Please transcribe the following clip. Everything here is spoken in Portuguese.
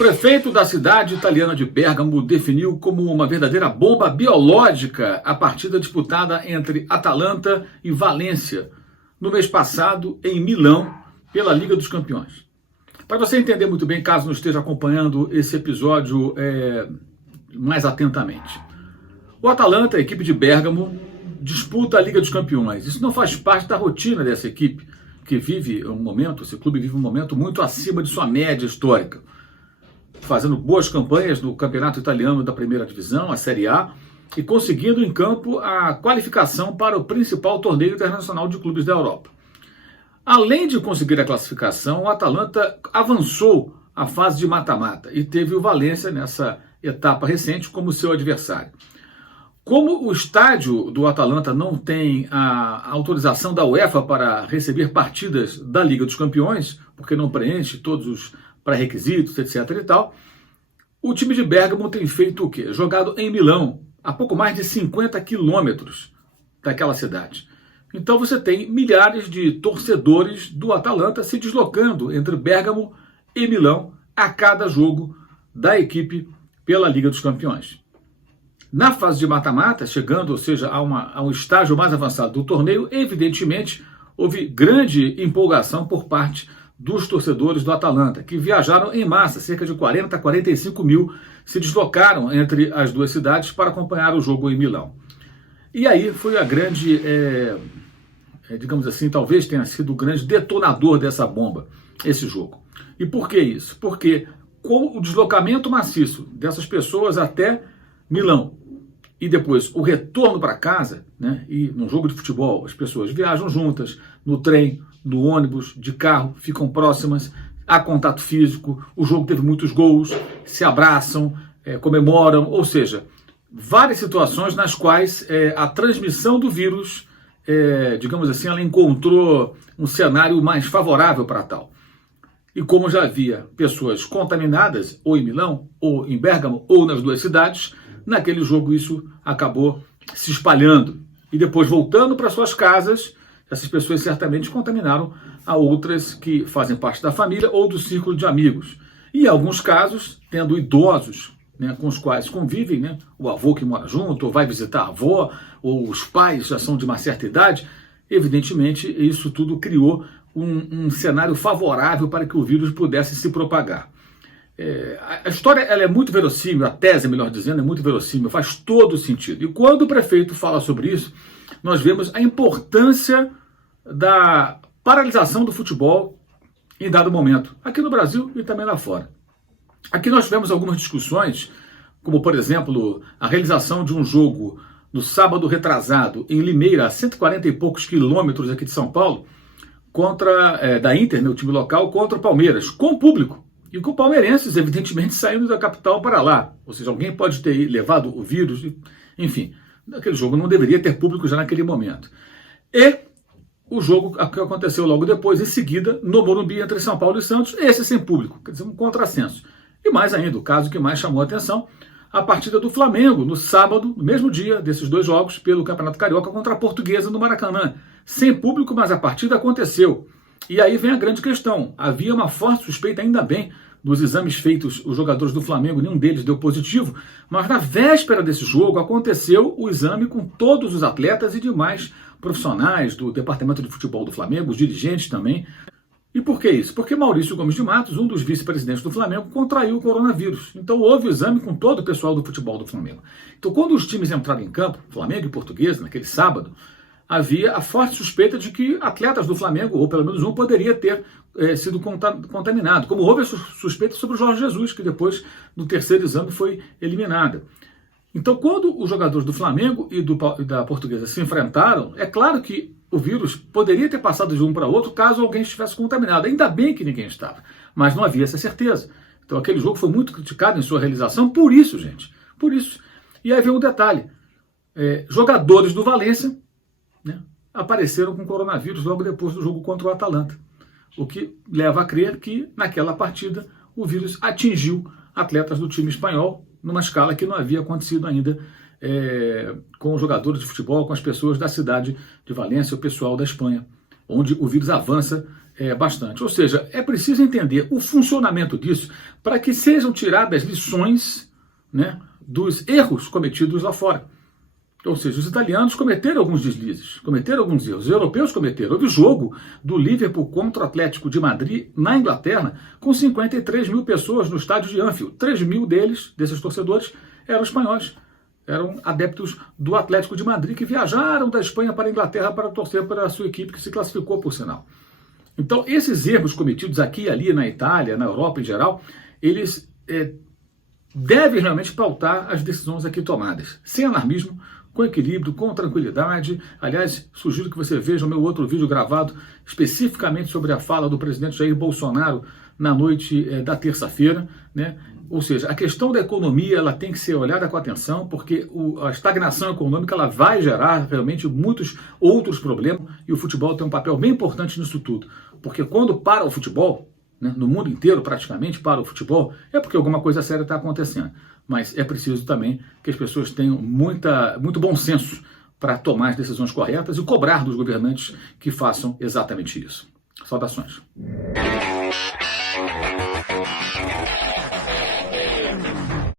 prefeito da cidade italiana de Bérgamo definiu como uma verdadeira bomba biológica a partida disputada entre Atalanta e Valência no mês passado em Milão pela Liga dos Campeões. Para você entender muito bem, caso não esteja acompanhando esse episódio mais atentamente. O Atalanta, a equipe de Bérgamo, disputa a Liga dos Campeões. Isso não faz parte da rotina dessa equipe, que vive um momento, esse clube vive um momento muito acima de sua média histórica, fazendo boas campanhas no campeonato italiano da primeira divisão, a Série A, e conseguindo em campo a qualificação para o principal torneio internacional de clubes da Europa. Além de conseguir a classificação, o Atalanta avançou à fase de mata-mata e teve o Valência nessa etapa recente como seu adversário. Como o estádio do Atalanta não tem a autorização da UEFA para receber partidas da Liga dos Campeões, porque não preenche todos os pré-requisitos, etc. e tal, o time de Bérgamo tem feito o quê? Jogado em Milão, a pouco mais de 50 quilômetros daquela cidade. Então você tem milhares de torcedores do Atalanta se deslocando entre Bérgamo e Milão a cada jogo da equipe pela Liga dos Campeões. Na fase de mata-mata, chegando, ou seja, a um estágio mais avançado do torneio, evidentemente houve grande empolgação por parte dos torcedores do Atalanta, que viajaram em massa, cerca de 40 a 45 mil se deslocaram entre as duas cidades para acompanhar o jogo em Milão. E aí foi a grande, digamos assim, talvez tenha sido o grande detonador dessa bomba, esse jogo. E por que isso? Porque com o deslocamento maciço dessas pessoas até Milão, e depois o retorno para casa, né, e no jogo de futebol as pessoas viajam juntas, no trem, no ônibus, de carro, ficam próximas, há contato físico, o jogo teve muitos gols, se abraçam, comemoram, ou seja, várias situações nas quais a transmissão do vírus, digamos assim, ela encontrou um cenário mais favorável para tal. E como já havia pessoas contaminadas, ou em Milão, ou em Bérgamo, ou nas duas cidades, naquele jogo isso acabou se espalhando. E depois, voltando para suas casas, essas pessoas certamente contaminaram a outras que fazem parte da família ou do círculo de amigos. E em alguns casos, tendo idosos, né, com os quais convivem, né, o avô que mora junto, ou vai visitar a avó, ou os pais já são de uma certa idade, evidentemente isso tudo criou um cenário favorável para que o vírus pudesse se propagar. A história ela é muito verossímil, a tese, melhor dizendo, é muito verossímil, faz todo sentido. E quando o prefeito fala sobre isso, nós vemos a importância da paralisação do futebol em dado momento, aqui no Brasil e também lá fora. Aqui nós tivemos algumas discussões, como por exemplo, a realização de um jogo no sábado retrasado em Limeira, a 140 e poucos quilômetros aqui de São Paulo, da Inter, né, o time local, contra o Palmeiras, com público. E com palmeirenses, evidentemente, saindo da capital para lá. Ou seja, alguém pode ter levado o vírus, enfim. Aquele jogo não deveria ter público já naquele momento. E o jogo que aconteceu logo depois, em seguida, no Morumbi, entre São Paulo e Santos, esse sem público. Quer dizer, um contrassenso. E mais ainda, o caso que mais chamou a atenção, a partida do Flamengo, no sábado, no mesmo dia desses dois jogos, pelo Campeonato Carioca contra a Portuguesa no Maracanã. Sem público, mas a partida aconteceu. E aí vem a grande questão. Havia uma forte suspeita, ainda bem, dos exames feitos, os jogadores do Flamengo, nenhum deles deu positivo, mas na véspera desse jogo aconteceu o exame com todos os atletas e demais profissionais do departamento de futebol do Flamengo, os dirigentes também. E por que isso? Porque Maurício Gomes de Matos, um dos vice-presidentes do Flamengo, contraiu o coronavírus. Então houve o exame com todo o pessoal do futebol do Flamengo. Então quando os times entraram em campo, Flamengo e Portuguesa, naquele sábado, havia a forte suspeita de que atletas do Flamengo, ou pelo menos um, poderia ter sido contaminado. Como houve a suspeita sobre o Jorge Jesus, que depois, no terceiro exame, foi eliminado. Então, quando os jogadores do Flamengo e da Portuguesa se enfrentaram, é claro que o vírus poderia ter passado de um para outro caso alguém estivesse contaminado. Ainda bem que ninguém estava, mas não havia essa certeza. Então, aquele jogo foi muito criticado em sua realização por isso, gente. Por isso. E aí vem um detalhe. Jogadores do Valência, né, apareceram com coronavírus logo depois do jogo contra o Atalanta. O que leva a crer que, naquela partida, o vírus atingiu atletas do time espanhol numa escala que não havia acontecido ainda com os jogadores de futebol, com as pessoas da cidade de Valência, o pessoal da Espanha. onde o vírus avança bastante. Ou seja, é preciso entender o funcionamento disso para que sejam tiradas lições, né, dos erros cometidos lá fora. Ou seja, os italianos cometeram alguns deslizes, cometeram alguns erros, os europeus cometeram. Houve jogo do Liverpool contra o Atlético de Madrid na Inglaterra com 53 mil pessoas no estádio de Anfield. 3 mil desses torcedores, eram espanhóis, eram adeptos do Atlético de Madrid que viajaram da Espanha para a Inglaterra para torcer para a sua equipe, que se classificou, por sinal. Então, esses erros cometidos aqui e ali na Itália, na Europa em geral, eles devem realmente pautar as decisões aqui tomadas, sem alarmismo, com equilíbrio, com tranquilidade. Aliás, sugiro que você veja o meu outro vídeo gravado especificamente sobre a fala do presidente Jair Bolsonaro na noite da terça-feira, né? Ou seja, a questão da economia ela tem que ser olhada com atenção, porque a estagnação econômica ela vai gerar realmente muitos outros problemas, e o futebol tem um papel bem importante nisso tudo. Porque quando para o futebol, né, no mundo inteiro praticamente para o futebol, é porque alguma coisa séria está acontecendo. Mas é preciso também que as pessoas tenham muito bom senso para tomar as decisões corretas e cobrar dos governantes que façam exatamente isso. Saudações.